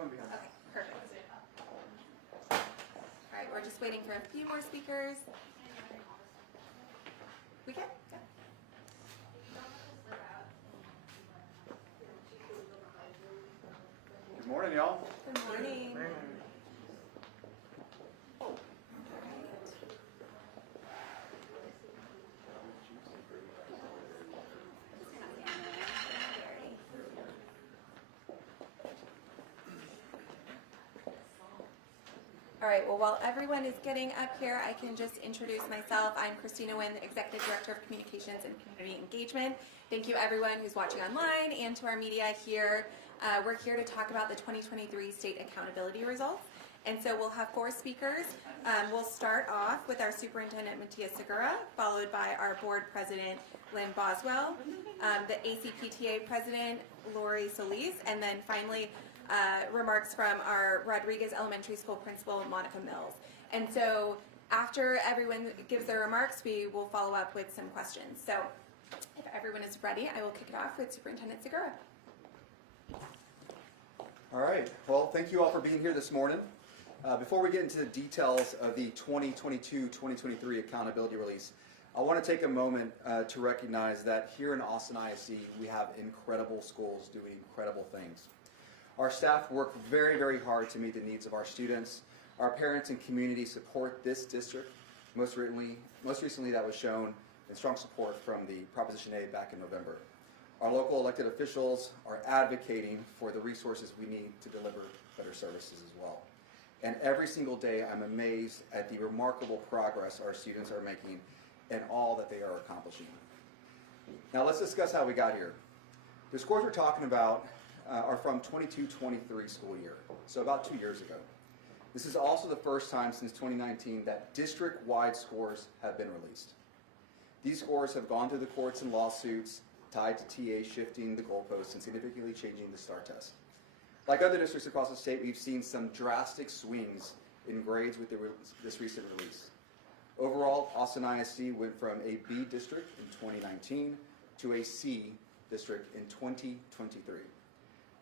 coming behind. Okay, perfect. All right, we're just waiting for a few more speakers. We good? Yeah. Good morning, y'all. Good morning. All right, well, while everyone is getting up here, I can just introduce myself. I'm Christina Nguyen, the Executive Director of Communications and Community Engagement. Thank you, everyone who's watching online and to our media here. We're here to talk about the 2023 state accountability results. And so we'll have 4 speakers. We'll start off with our Superintendent, Matthias Segura, followed by our Board President, Lynn Boswell, the ACPTA President, Lori Solis, and then finally, remarks from our Rodriguez Elementary School Principal, Monica Mills. And so after everyone gives their remarks, we will follow up with some questions. So if everyone is ready, I will kick it off with Superintendent Segura. All right. Well, thank you all for being here this morning. Before we get into the details of the 2022-2023 accountability release, I want to take a moment to recognize that here in Austin ISD, we have incredible schools doing incredible things. Our staff work very, very hard to meet the needs of our students. Our parents and community support this district. Most recently that was shown in strong support from the Proposition A back in November. Our local elected officials are advocating for the resources we need to deliver better services as well. And every single day I'm amazed at the remarkable progress our students are making and all that they are accomplishing. Now let's discuss how we got here. The scores we're talking about are from 22-23 school year, so about 2 years ago. This is also the first time since 2019 that district-wide scores have been released. These scores have gone through the courts and lawsuits tied to TA shifting the goalposts and significantly changing the STAR test. Like other districts across the state, we've seen some drastic swings in grades with this recent release. Overall, Austin ISD went from a B district in 2019 to a C district in 2023.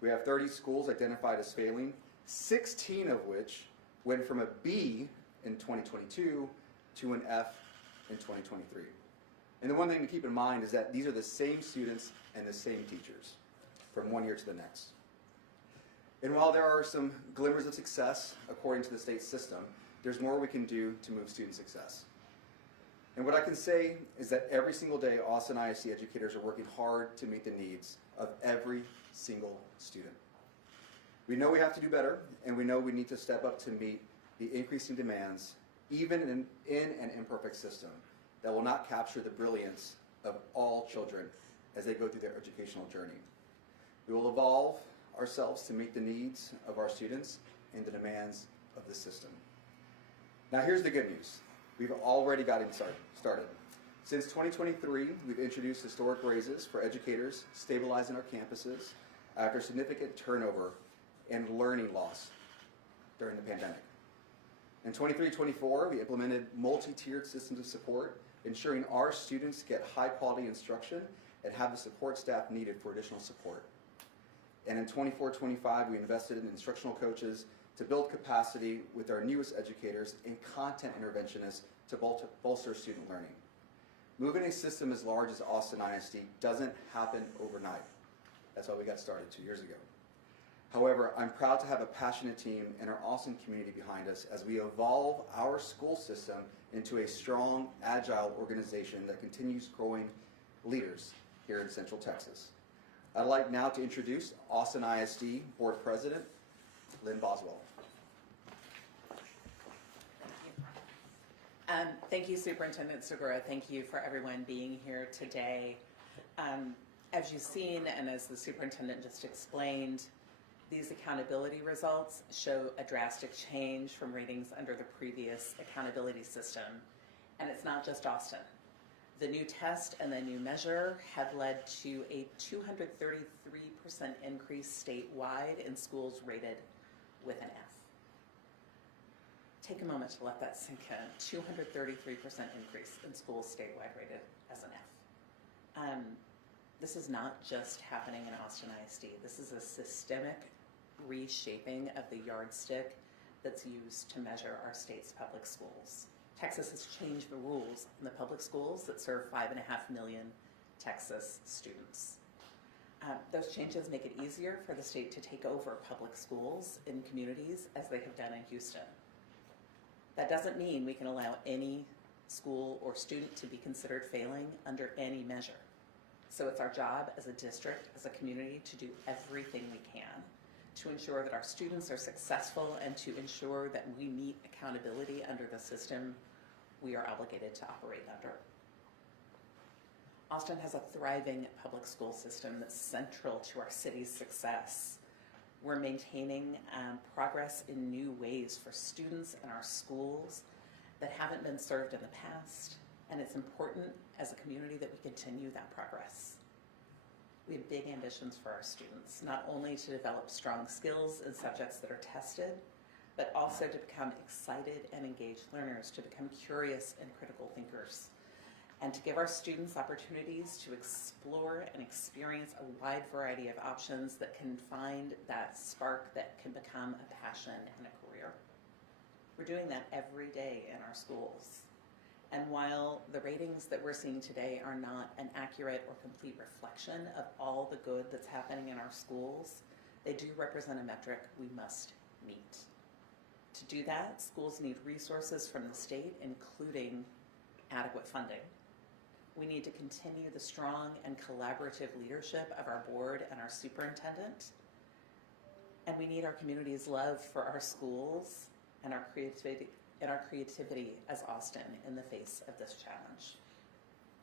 We have 30 schools identified as failing, 16 of which went from a B in 2022 to an F in 2023. And the one thing to keep in mind is that these are the same students and the same teachers from one year to the next. And while there are some glimmers of success according to the state system, there's more we can do to move student success. And what I can say is that every single day, Austin ISD educators are working hard to meet the needs of every single student. We know we have to do better, and we know we need to step up to meet the increasing demands, even in an imperfect system that will not capture the brilliance of all children as they go through their educational journey. We will evolve ourselves to meet the needs of our students and the demands of the system. Now here's the good news. We've already gotten started. Since 2023, we've introduced historic raises for educators, stabilizing our campuses after significant turnover and learning loss during the pandemic. In 23-24, we implemented multi-tiered systems of support, ensuring our students get high-quality instruction and have the support staff needed for additional support. And in 24-25, we invested in instructional coaches to build capacity with our newest educators and content interventionists to bolster student learning. Moving a system as large as Austin ISD doesn't happen overnight. That's why we got started 2 years ago. However, I'm proud to have a passionate team and our Austin community behind us as we evolve our school system into a strong, agile organization that continues growing leaders here in Central Texas. I'd like now to introduce Austin ISD Board President, Lynn Boswell. Thank you, Superintendent Segura. Thank you for everyone being here today. As you've seen, and as the superintendent just explained, these accountability results show a drastic change from ratings under the previous accountability system. And it's not just Austin. The new test and the new measure have led to a 233% increase statewide in schools rated with an F. Take a moment to let that sink in. 233% increase in schools statewide rated as an F. This is not just happening in Austin ISD. This is a systemic reshaping of the yardstick that's used to measure our state's public schools. Texas has changed the rules in the public schools that serve 5.5 million Texas students. Those changes make it easier for the state to take over public schools in communities as they have done in Houston. That doesn't mean we can allow any school or student to be considered failing under any measure. So it's our job as a district, as a community, to do everything we can to ensure that our students are successful and to ensure that we meet accountability under the system we are obligated to operate under. Austin has a thriving public school system that's central to our city's success. We're maintaining progress in new ways for students in our schools that haven't been served in the past, and it's important as a community that we continue that progress. We have big ambitions for our students, not only to develop strong skills in subjects that are tested, but also to become excited and engaged learners, to become curious and critical thinkers, and to give our students opportunities to explore and experience a wide variety of options that can find that spark that can become a passion and a career. We're doing that every day in our schools. And while the ratings that we're seeing today are not an accurate or complete reflection of all the good that's happening in our schools, they do represent a metric we must meet. To do that, schools need resources from the state, including adequate funding. We need to continue the strong and collaborative leadership of our board and our superintendent. And we need our community's love for our schools and our creativity as Austin in the face of this challenge.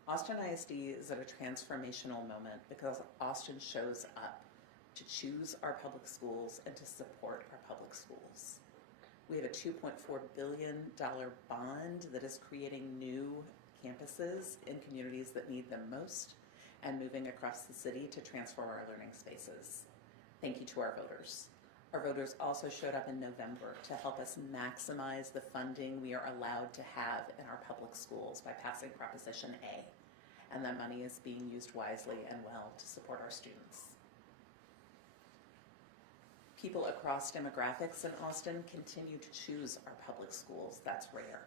Austin ISD is at a transformational moment because Austin shows up to choose our public schools and to support our public schools. We have a $2.4 billion bond that is creating new campuses in communities that need them most and moving across the city to transform our learning spaces. Thank you to our voters. Our voters also showed up in November to help us maximize the funding we are allowed to have in our public schools by passing Proposition A. And that money is being used wisely and well to support our students. People across demographics in Austin continue to choose our public schools. That's rare.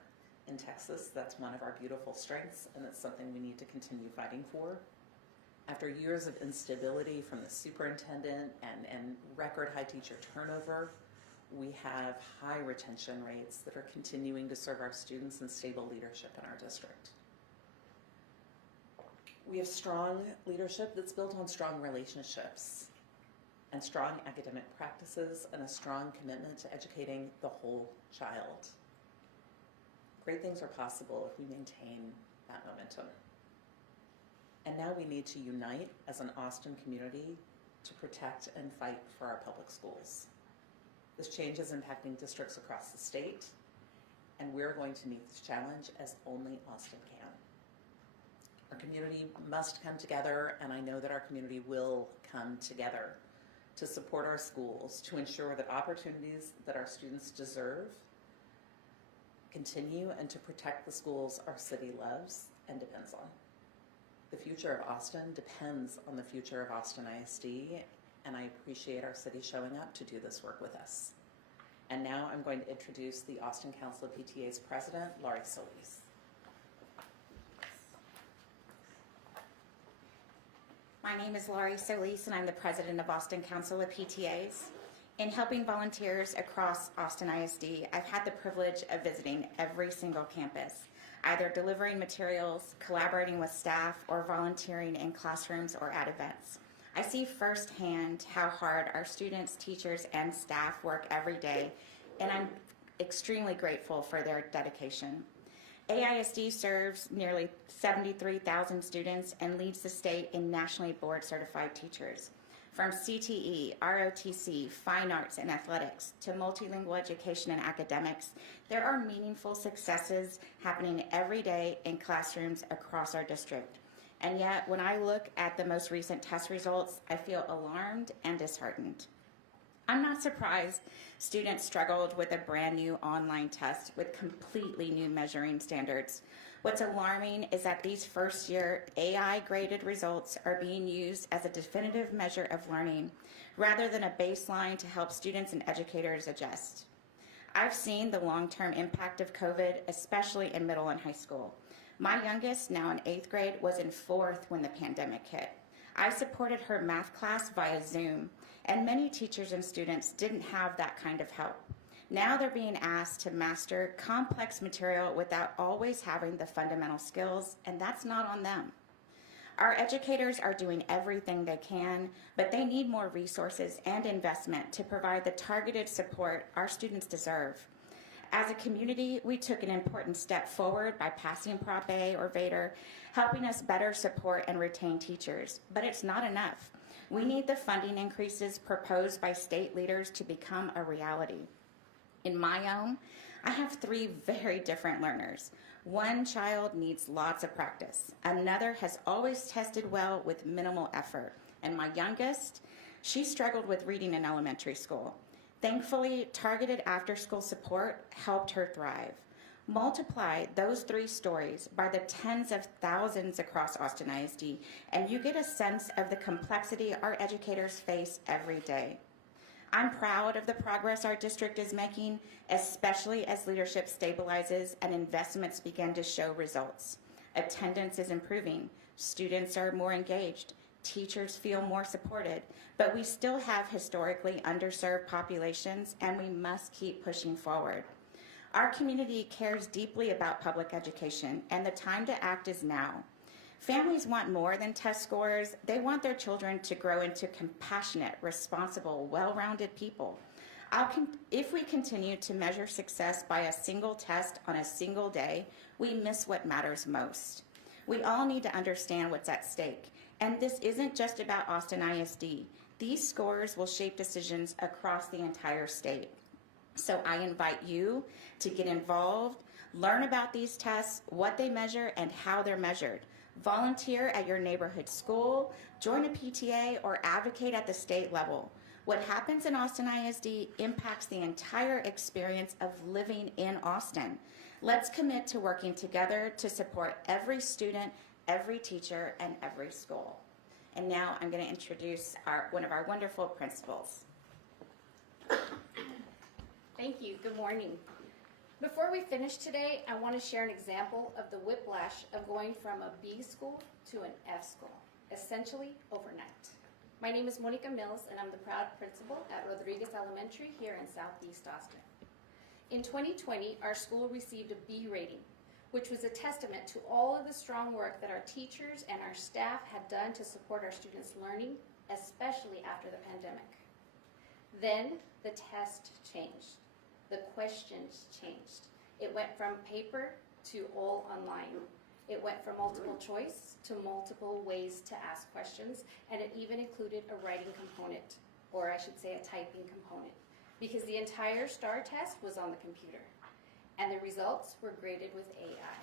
In Texas, that's one of our beautiful strengths, and it's something we need to continue fighting for. After years of instability from the superintendent and record high teacher turnover, we have high retention rates that are continuing to serve our students and stable leadership in our district. We have strong leadership that's built on strong relationships and strong academic practices and a strong commitment to educating the whole child. Great things are possible if we maintain that momentum. And now we need to unite as an Austin community to protect and fight for our public schools. This change is impacting districts across the state, and we're going to meet this challenge as only Austin can. Our community must come together, and I know that our community will come together to support our schools, to ensure that opportunities that our students deserve continue, and to protect the schools our city loves and depends on. The future of Austin depends on the future of Austin ISD, and I appreciate our city showing up to do this work with us. And now I'm going to introduce the Austin Council of PTA's president, Laurie Solis. My name is Laurie Solis, and I'm the president of Austin Council of PTAs. In helping volunteers across Austin ISD, I've had the privilege of visiting every single campus, either delivering materials, collaborating with staff, or volunteering in classrooms or at events. I see firsthand how hard our students, teachers, and staff work every day, and I'm extremely grateful for their dedication. AISD serves nearly 73,000 students and leads the state in nationally board certified teachers. From CTE, ROTC, fine arts, and athletics to multilingual education and academics, there are meaningful successes happening every day in classrooms across our district. And yet, when I look at the most recent test results, I feel alarmed and disheartened. I'm not surprised students struggled with a brand new online test with completely new measuring standards. What's alarming is that these first-year AI-graded results are being used as a definitive measure of learning rather than a baseline to help students and educators adjust. I've seen the long-term impact of COVID, especially in middle and high school. My youngest, now in 8th grade, was in 4th when the pandemic hit. I supported her math class via Zoom, and many teachers and students didn't have that kind of help. Now they're being asked to master complex material without always having the fundamental skills, and that's not on them. Our educators are doing everything they can, but they need more resources and investment to provide the targeted support our students deserve. As a community, we took an important step forward by passing Prop A or Vader, helping us better support and retain teachers, but it's not enough. We need the funding increases proposed by state leaders to become a reality. In my own, I have 3 very different learners. One child needs lots of practice. Another has always tested well with minimal effort. And my youngest, she struggled with reading in elementary school. Thankfully, targeted after-school support helped her thrive. Multiply those 3 stories by the tens of thousands across Austin ISD, and you get a sense of the complexity our educators face every day. I'm proud of the progress our district is making, especially as leadership stabilizes and investments begin to show results. Attendance is improving, students are more engaged, teachers feel more supported, but we still have historically underserved populations, and we must keep pushing forward. Our community cares deeply about public education, and the time to act is now. Families want more than test scores. They want their children to grow into compassionate, responsible, well-rounded people. If we continue to measure success by a single test on a single day, we miss what matters most. We all need to understand what's at stake. And this isn't just about Austin ISD. These scores will shape decisions across the entire state. So I invite you to get involved, learn about these tests, what they measure, and how they're measured. Volunteer at your neighborhood school, join a PTA, or advocate at the state level. What happens in Austin ISD impacts the entire experience of living in Austin. Let's commit to working together to support every student, every teacher, and every school. And now I'm going to introduce one of our wonderful principals. Thank you. Good morning. Before we finish today, I want to share an example of the whiplash of going from a B school to an F school, essentially overnight. My name is Monica Mills, and I'm the proud principal at Rodriguez Elementary here in Southeast Austin. In 2020, our school received a B rating, which was a testament to all of the strong work that our teachers and our staff had done to support our students' learning, especially after the pandemic. Then the test changed. The questions changed. It went from paper to all online. It went from multiple choice to multiple ways to ask questions, and it even included a writing component, or I should say a typing component, because the entire STAR test was on the computer, and the results were graded with AI.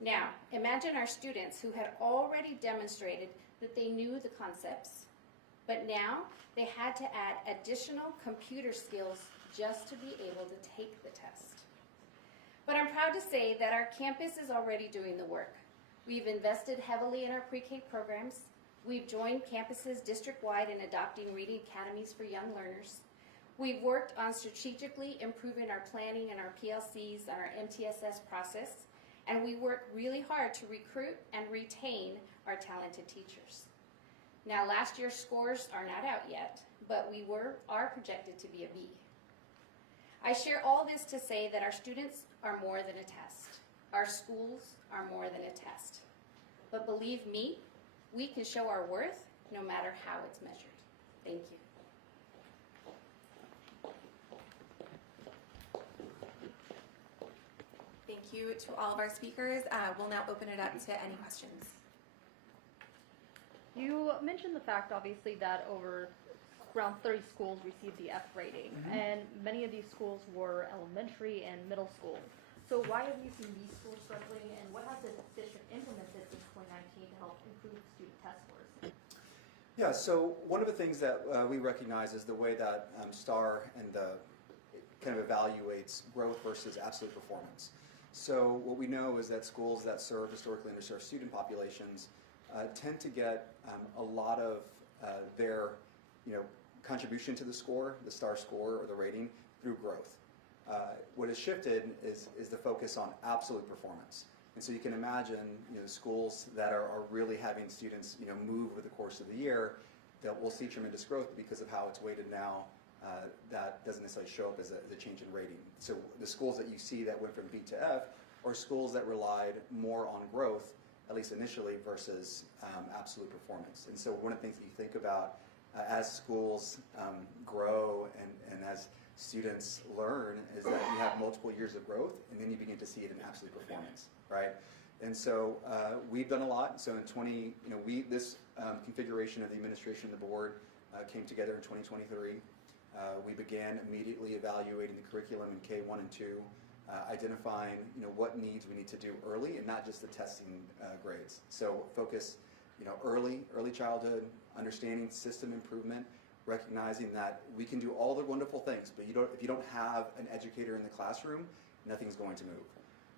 Now, imagine our students who had already demonstrated that they knew the concepts, but now they had to add additional computer skills just to be able to take the test. But I'm proud to say that our campus is already doing the work. We've invested heavily in our pre-K programs. We've joined campuses district-wide in adopting reading academies for young learners. We've worked on strategically improving our planning and our PLCs and our MTSS process, and we work really hard to recruit and retain our talented teachers. Now, last year's scores are not out yet, but we are projected to be a B. I share all this to say that our students are more than a test. Our schools are more than a test. But believe me, we can show our worth no matter how it's measured. Thank you. Thank you to all of our speakers. We'll now open it up to any questions. You mentioned the fact, obviously, that around 30 schools received the F rating, and many of these schools were elementary and middle school. So why have you seen these schools struggling, and what has the district implemented since 2019 to help improve student test scores? Yeah, so one of the things that we recognize is the way that STAR and the kind of evaluates growth versus absolute performance. So what we know is that schools that serve historically underserved student populations tend to get a lot of their contribution to the score, the STAR score or the rating, through growth. What has shifted is the focus on absolute performance. And so you can imagine schools that are really having students move over the course of the year, that will see tremendous growth because of how it's weighted now. That doesn't necessarily show up as a change in rating. So the schools that you see that went from B to F are schools that relied more on growth, at least initially, versus absolute performance. And so one of the things that you think about as schools grow and as students learn is that you have multiple years of growth, and then you begin to see it in absolute performance, right? And so we've done a lot. So in this configuration of the administration and the board came together in 2023. We began immediately evaluating the curriculum in K1 and 2, identifying what needs we need to do early, and not just the testing grades. So focus early childhood, understanding system improvement, recognizing that we can do all the wonderful things, but if you don't have an educator in the classroom, nothing's going to move.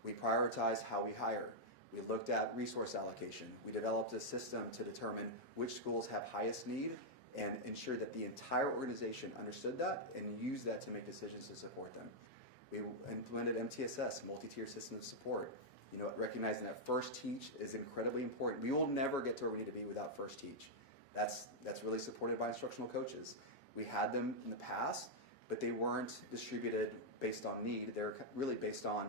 We prioritize how we hire. We looked at resource allocation. We developed a system to determine which schools have highest need and ensure that the entire organization understood that and used that to make decisions to support them. We implemented MTSS, multi-tier system of support, recognizing that first teach is incredibly important. We will never get to where we need to be without first teach. That's really supported by instructional coaches. We had them in the past, but they weren't distributed based on need. They're really based on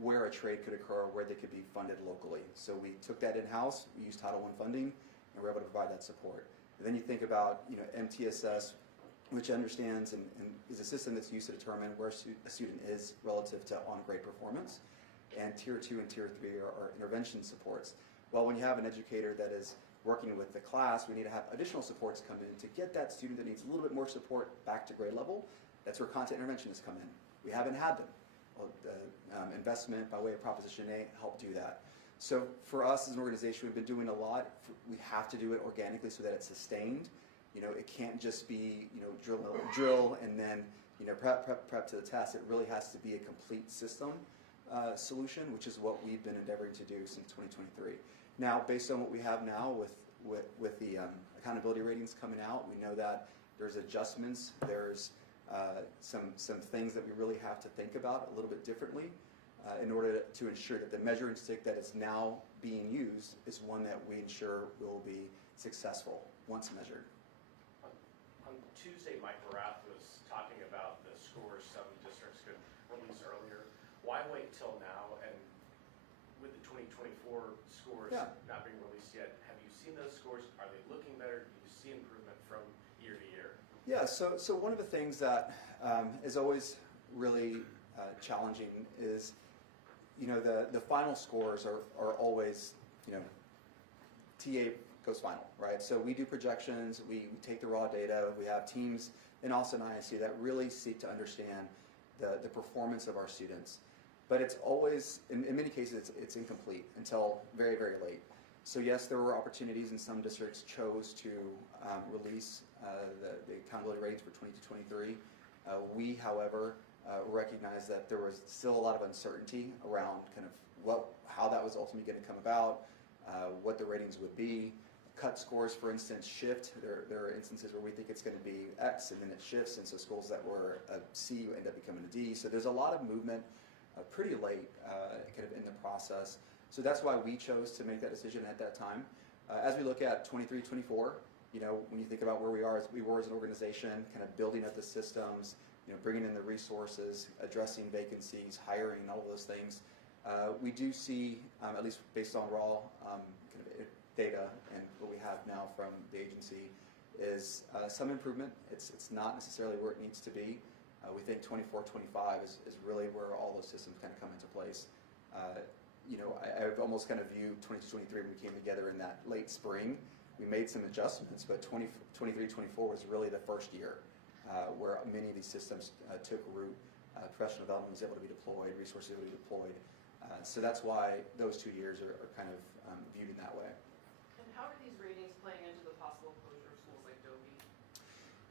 where a trade could occur, where they could be funded locally. So we took that in-house, we used Title I funding, and we're able to provide that support. And then you think about MTSS, which understands and is a system that's used to determine where a student is relative to on-grade performance. And Tier 2 and Tier 3 are intervention supports. Well, when you have an educator that is working with the class, we need to have additional supports come in to get that student that needs a little bit more support back to grade level. That's where content interventionists come in. We haven't had them. Well, the investment by way of Proposition A helped do that. So for us as an organization, we've been doing a lot. We have to do it organically so that it's sustained. It can't just be drill and then prep to the test. It really has to be a complete system solution, which is what we've been endeavoring to do since 2023. Now, based on what we have now with the accountability ratings coming out, we know that there's adjustments. There's some things that we really have to think about a little bit differently in order to ensure that the measuring stick that is now being used is one that we ensure will be successful once measured. On Tuesday, Mike Barath was talking about the scores some districts could release earlier. Why wait till now? And with the 2024 scores not being released yet, have you seen those scores? Are they looking better? Do you see improvement from year to year? Yeah, so one of the things that is always really challenging is, the final scores are always, TA goes final, right? So we do projections, we take the raw data, we have teams in Austin ISD that really seek to understand the performance of our students. But it's always, in many cases, it's incomplete until very, very late. So yes, there were opportunities, and some districts chose to release the accountability ratings for 2023. We, however, recognize that there was still a lot of uncertainty around kind of how that was ultimately going to come about, what the ratings would be. Cut scores, for instance, shift. There are instances where we think it's going to be X, and then it shifts, and so schools that were a C end up becoming a D. So there's a lot of movement pretty late kind of in the process. So that's why we chose to make that decision at that time. As we look at 23-24, when you think about where we were as an organization, kind of building up the systems, bringing in the resources, addressing vacancies, hiring, all of those things, we do see, at least based on raw kind of data and what we have now from the agency, is some improvement. It's not necessarily where it needs to be. We think 24-25 is really where all those systems kind of come into place. I've almost kind of viewed 22-23 when we came together in that late spring. We made some adjustments, but 23-24 was really the first year where many of these systems took root. Professional development was able to be deployed, resources able to be deployed. So that's why those 2 years are kind of viewed in that way. And how are these ratings playing into the possible closure of schools like Dobie?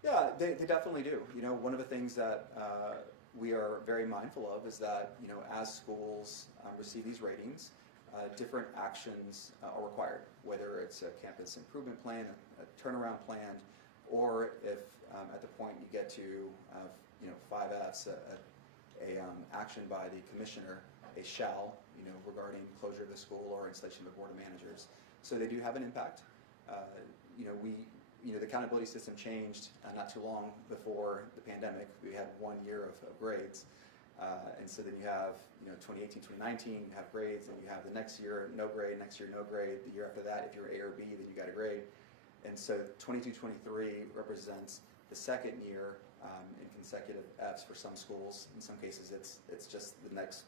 Yeah, they definitely do. One of the things that we are very mindful of is that, as schools receive these ratings, different actions are required, whether it's a campus improvement plan, a turnaround plan, or if at the point you get to 5 Fs, action by the commissioner, a shall, regarding closure of the school or installation of a board of managers. So they do have an impact. The accountability system changed not too long before the pandemic. We had 1 year of grades. And so then you have 2018, 2019, you have grades, and you have the next year no grade, next year no grade, the year after that, if you're A or B, then you got a grade. And so 22-23 represents the second year in consecutive Fs for some schools. In some cases, it's just the next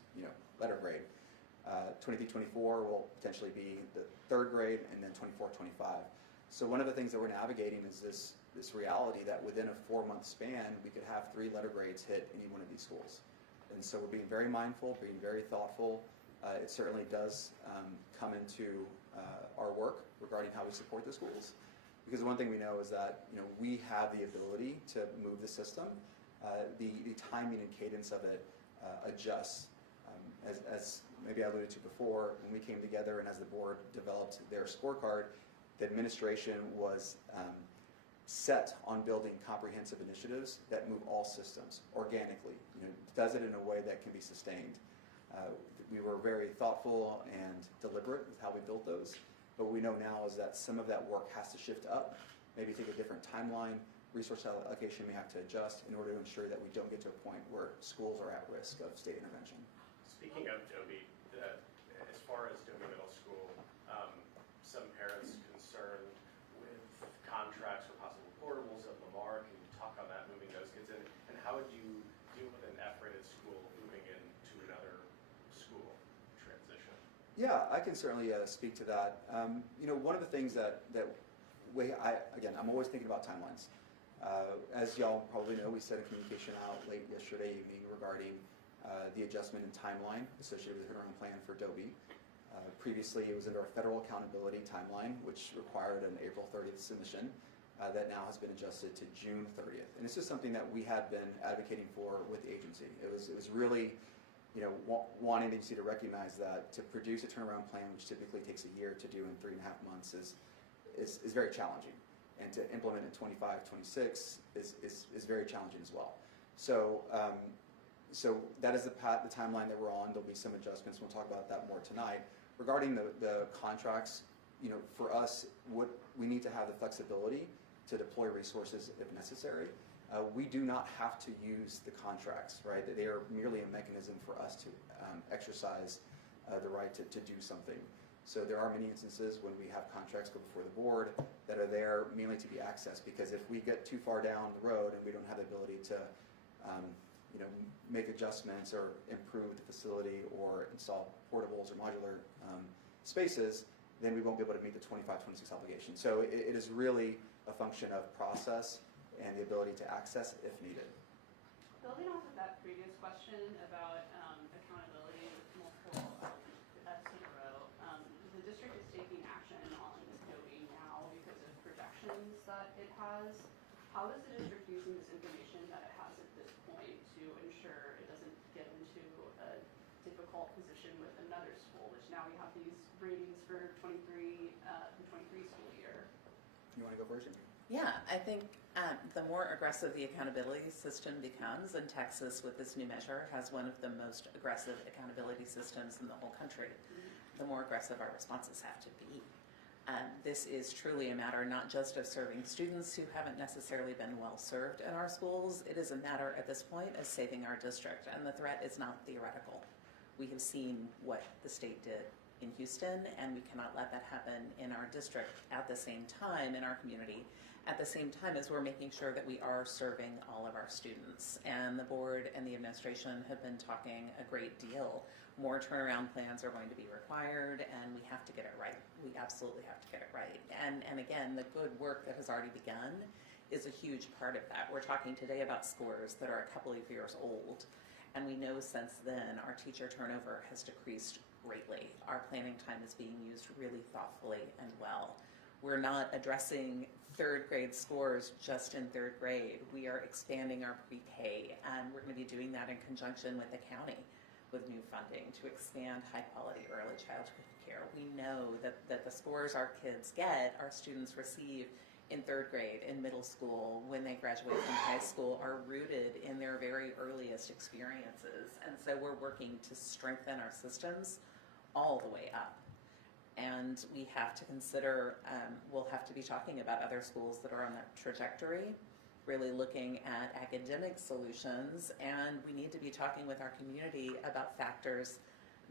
letter grade. 23-24 will potentially be the third grade, and then 24-25. So one of the things that we're navigating is this reality that within a 4-month span, we could have 3 letter grades hit any one of these schools. And so we're being very mindful, being very thoughtful. It certainly does come into our work regarding how we support the schools. Because one thing we know is that we have the ability to move the system. The timing and cadence of it adjusts. As maybe I alluded to before, when we came together and as the board developed their scorecard, the administration was set on building comprehensive initiatives that move all systems organically. Does it in a way that can be sustained. We were very thoughtful and deliberate with how we built those. But what we know now is that some of that work has to shift up, maybe take a different timeline. Resource allocation may have to adjust in order to ensure that we don't get to a point where schools are at risk of state intervention. Speaking of Dobie, as far as Dobie Middle School, some parents concerned with contracts for possible portables at Lamar. Can you talk on that, moving those kids in? And how would you deal with an F-rated school moving into another school transition? Yeah, I can certainly speak to that. One of the things I'm always thinking about timelines. As y'all probably know, we sent a communication out late yesterday evening regarding the adjustment in timeline associated with the turnaround plan for Dobie. Previously, it was under our federal accountability timeline, which required an April 30th submission. That now has been adjusted to June 30th. And it's just something that we had been advocating for with the agency. It was really wanting the agency to recognize that to produce a turnaround plan, which typically takes a year to do in 3.5 months, is very challenging. And to implement in 25, 26 is very challenging as well. So that is the timeline that we're on. There'll be some adjustments. We'll talk about that more tonight. Regarding the contracts, for us, we need to have the flexibility to deploy resources if necessary. We do not have to use the contracts, right? They are merely a mechanism for us to exercise the right to do something. So there are many instances when we have contracts go before the board that are there mainly to be accessed, because if we get too far down the road and we don't have the ability to make adjustments or improve the facility or install portables or modular spaces, then we won't be able to meet the 25-26 obligation. So it is really a function of process and the ability to access if needed. Building off of that previous question about accountability with multiple Fs in a row, the district is taking action on Dobie now because of projections that it has. How is the district using this information that it has at this point to ensure it doesn't get into a difficult position with another school, which now we have these ratings for the 23 school year? You want to go first? Yeah, I think the more aggressive the accountability system becomes, and Texas with this new measure has one of the most aggressive accountability systems in the whole country, the more aggressive our responses have to be. This is truly a matter not just of serving students who haven't necessarily been well served in our schools. It is a matter at this point of saving our district, and the threat is not theoretical. We have seen what the state did in Houston, and we cannot let that happen in our district at the same time, in our community, at the same time as we're making sure that we are serving all of our students. And the board and the administration have been talking a great deal. More turnaround plans are going to be required, and we have to get it right. We absolutely have to get it right. And again, the good work that has already begun is a huge part of that. We're talking today about scores that are a couple of years old, and we know since then our teacher turnover has decreased greatly. Our planning time is being used really thoughtfully and well. We're not addressing third grade scores just in third grade. We are expanding our pre-K, and we're going to be doing that in conjunction with the county with new funding to expand high-quality early childhood care. We know that the scores our kids get, our students receive in third grade, in middle school, when they graduate from high school, are rooted in their very earliest experiences. And so we're working to strengthen our systems all the way up. And we have to consider, we'll have to be talking about other schools that are on that trajectory, really looking at academic solutions, and we need to be talking with our community about factors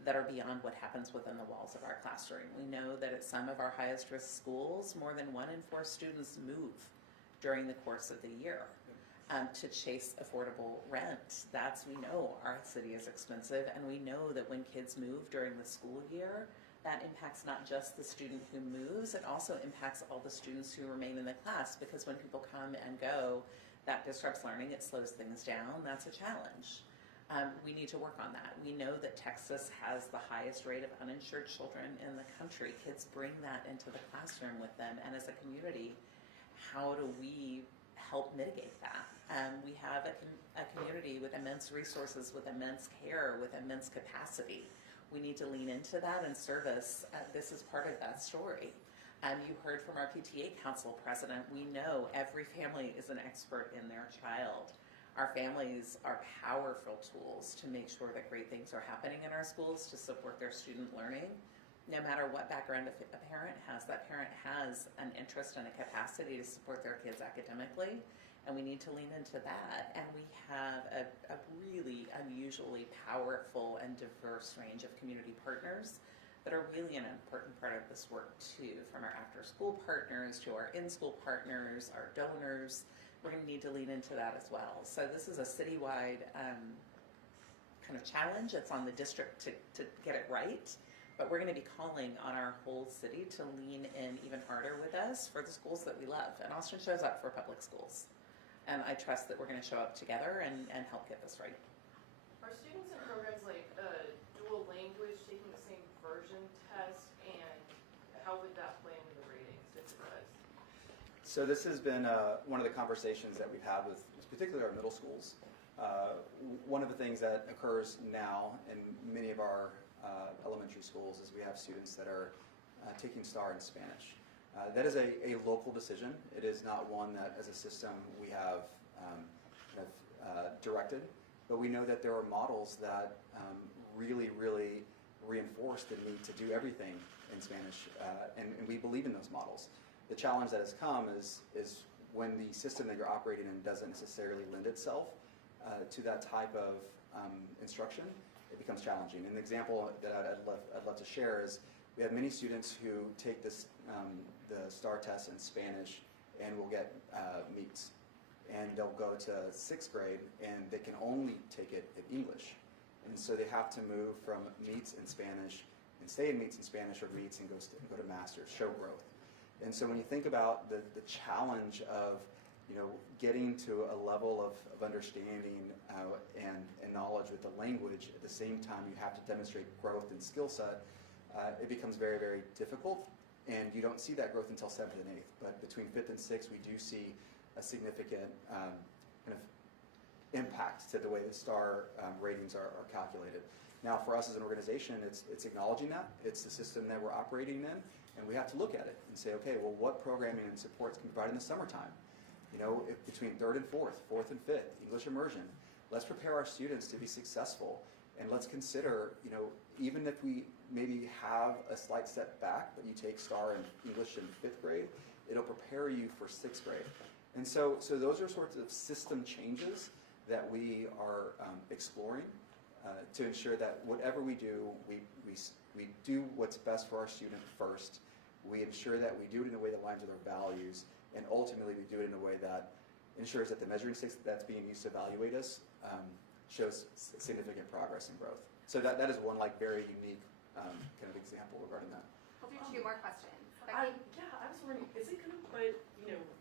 that are beyond what happens within the walls of our classroom. We know that at some of our highest risk schools, more than 1 in 4 students move during the course of the year to chase affordable rent. We know our city is expensive, and we know that when kids move during the school year, that impacts not just the student who moves, it also impacts all the students who remain in the class, because when people come and go, that disrupts learning, it slows things down, that's a challenge. We need to work on that. We know that Texas has the highest rate of uninsured children in the country. Kids bring that into the classroom with them, and as a community, how do we help mitigate that? We have a community with immense resources, with immense care, with immense capacity. We need to lean into that and service. This is part of that story. You heard from our PTA council president, we know every family is an expert in their child. Our families are powerful tools to make sure that great things are happening in our schools to support their student learning. No matter what background a parent has, that parent has an interest and a capacity to support their kids academically, and we need to lean into that. And we have a really unusually powerful and diverse range of community partners that are really an important part of this work too, from our after-school partners to our in-school partners, our donors. We're going to need to lean into that as well. So this is a citywide kind of challenge. It's on the district to get it right, but we're going to be calling on our whole city to lean in even harder with us for the schools that we love. And Austin shows up for public schools. And I trust that we're going to show up together and help get this right. Are students in programs like dual language taking the same version test, and how would that play into the ratings if it does? So this has been one of the conversations that we've had with particularly our middle schools. One of the things that occurs now in many of our elementary schools is we have students that are taking STAR in Spanish. That is a local decision. It is not one that as a system we have directed, but we know that there are models that really reinforce the need to do everything in Spanish, and we believe in those models. The challenge that has come is when the system that you're operating in doesn't necessarily lend itself to that type of instruction, it becomes challenging. And the example that I'd love to share is we have many students who take the STAR test in Spanish and will get meets. And they'll go to 6th grade and they can only take it in English. And so they have to move from meets in Spanish and stay in meets in Spanish, or meets and go to masters, show growth. And so when you think about the challenge of getting to a level of understanding and knowledge with the language, at the same time you have to demonstrate growth and skill set, it becomes very difficult, and you don't see that growth until 7th and 8th. But between 5th and 6th, we do see a significant kind of impact to the way the STAR ratings are calculated. Now, for us as an organization, it's acknowledging that. It's the system that we're operating in, and we have to look at it and say, okay, well, what programming and supports can be provided in the summertime? If between 3rd and 4th, 4th and 5th, English immersion. Let's prepare our students to be successful, and let's consider, even if we maybe have a slight step back, but you take STAR in English in 5th grade, it'll prepare you for 6th grade. And so those are sorts of system changes that we are exploring to ensure that whatever we do, we do what's best for our student first. We ensure that we do it in a way that aligns with our values, and ultimately we do it in a way that ensures that the measuring stick that's being used to evaluate us shows significant progress and growth. So that is one very unique kind of example regarding that. We'll do 2 more questions. I was wondering, is it going to put,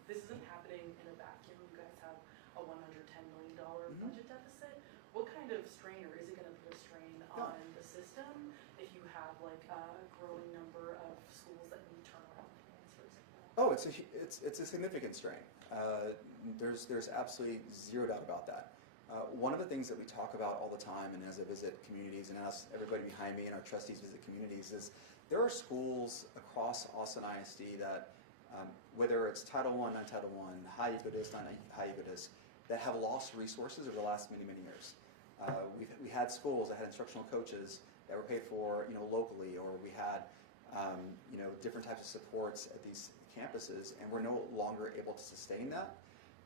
this isn't happening in a vacuum. You guys have a $110 million budget deficit. What kind of strain, or is it going to put a strain on the system if you have a growing number of schools that need turnaround plans, for example? Oh, it's a significant strain. There's absolutely zero doubt about that. One of the things that we talk about all the time, and as I visit communities, and as everybody behind me and our trustees visit communities, is there are schools across Austin ISD that, whether it's Title I, non-Title I, high ego-dis, non-high ego-dis, that have lost resources over the last many, many years. We had schools that had instructional coaches that were paid for, locally, or we had, different types of supports at these campuses, and we're no longer able to sustain that.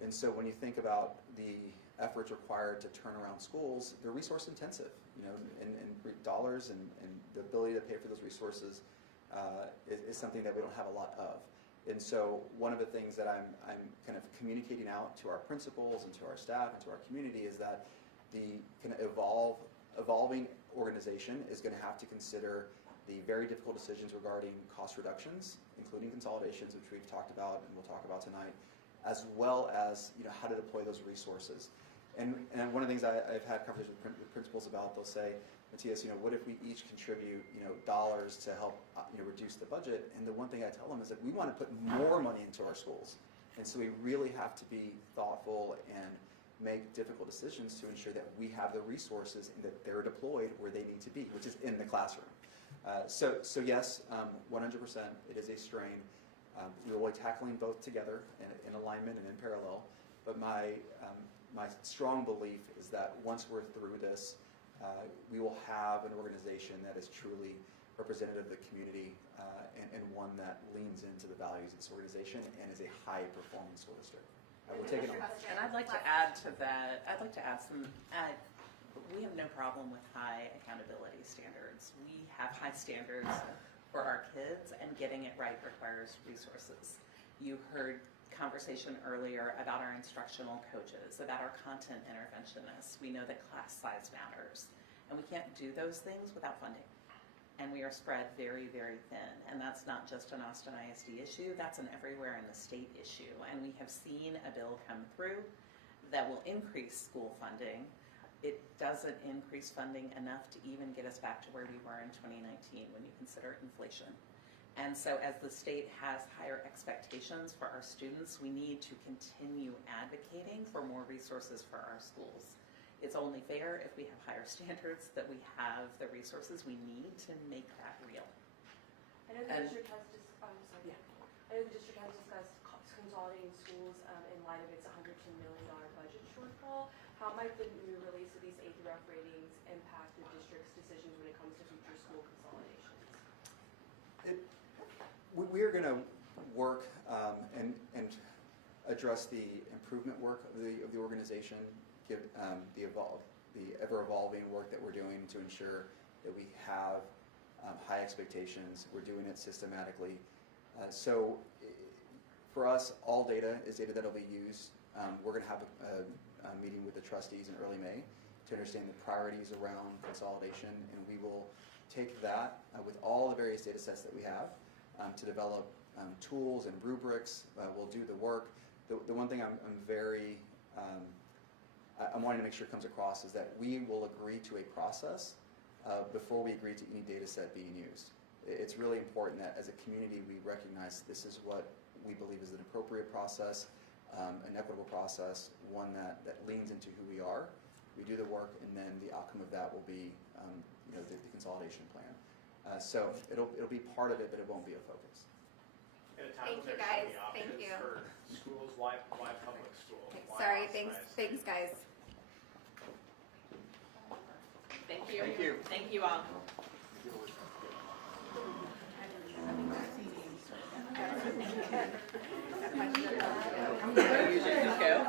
And so when you think about the efforts required to turn around schools, they're resource intensive, in dollars, and the ability to pay for those resources is something that we don't have a lot of. And so one of the things that I'm kind of communicating out to our principals and to our staff and to our community is that the kind of evolving organization is going to have to consider the very difficult decisions regarding cost reductions, including consolidations, which we've talked about and we'll talk about tonight, as well as how to deploy those resources. And one of the things I've had conversations with principals about, they'll say, Matthias, what if we each contribute dollars to help reduce the budget? And the one thing I tell them is that we want to put more money into our schools, and so we really have to be thoughtful and make difficult decisions to ensure that we have the resources and that they're deployed where they need to be, which is in the classroom. So yes, 100%, it is a strain. We're really tackling both together in alignment and in parallel. But my strong belief is that once we're through this, we will have an organization that is truly representative of the community and one that leans into the values of this organization and is a high-performing school district. We'll take it on. And I'd like to add to that, we have no problem with high accountability standards. We have high standards for our kids, and getting it right requires resources. You heard conversation earlier about our instructional coaches, about our content interventionists. We know that class size matters, and we can't do those things without funding. And we are spread very, very thin, and that's not just an Austin ISD issue, that's an everywhere in the state issue. And we have seen a bill come through that will increase school funding. It doesn't increase funding enough to even get us back to where we were in 2019 when you consider inflation. And so as the state has higher expectations for our students, we need to continue advocating for more resources for our schools. It's only fair if we have higher standards that we have the resources we need to make that real. I know the district has discussed consolidating schools in light of its $110 million budget shortfall. How might the new release of these rough ratings impact the district's decisions when it comes to future school consolidations? We are going to work and address the improvement work of the organization, give the ever-evolving work that we're doing to ensure that we have high expectations. We're doing it systematically. So for us, all data is data that will be used. We're going to have a meeting with the trustees in early May to understand the priorities around consolidation, and we will take that with all the various data sets that we have to develop tools and rubrics. We'll do the work. The one thing I'm wanting to make sure comes across is that we will agree to a process before we agree to any data set being used. It's really important that as a community we recognize this is what we believe is an appropriate process, an equitable process, one that leans into who we are. We do the work, and then the outcome of that will be the consolidation plan. So it'll be part of it, but it won't be a focus. In a time Thank when you, there's guys. so many Thank options you. for schools, why public school? Why Sorry, Austin thanks ISD? guys. Thank you. Thank you. Thank you all. Just go.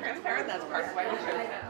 Transparent, that's part of why we chose that.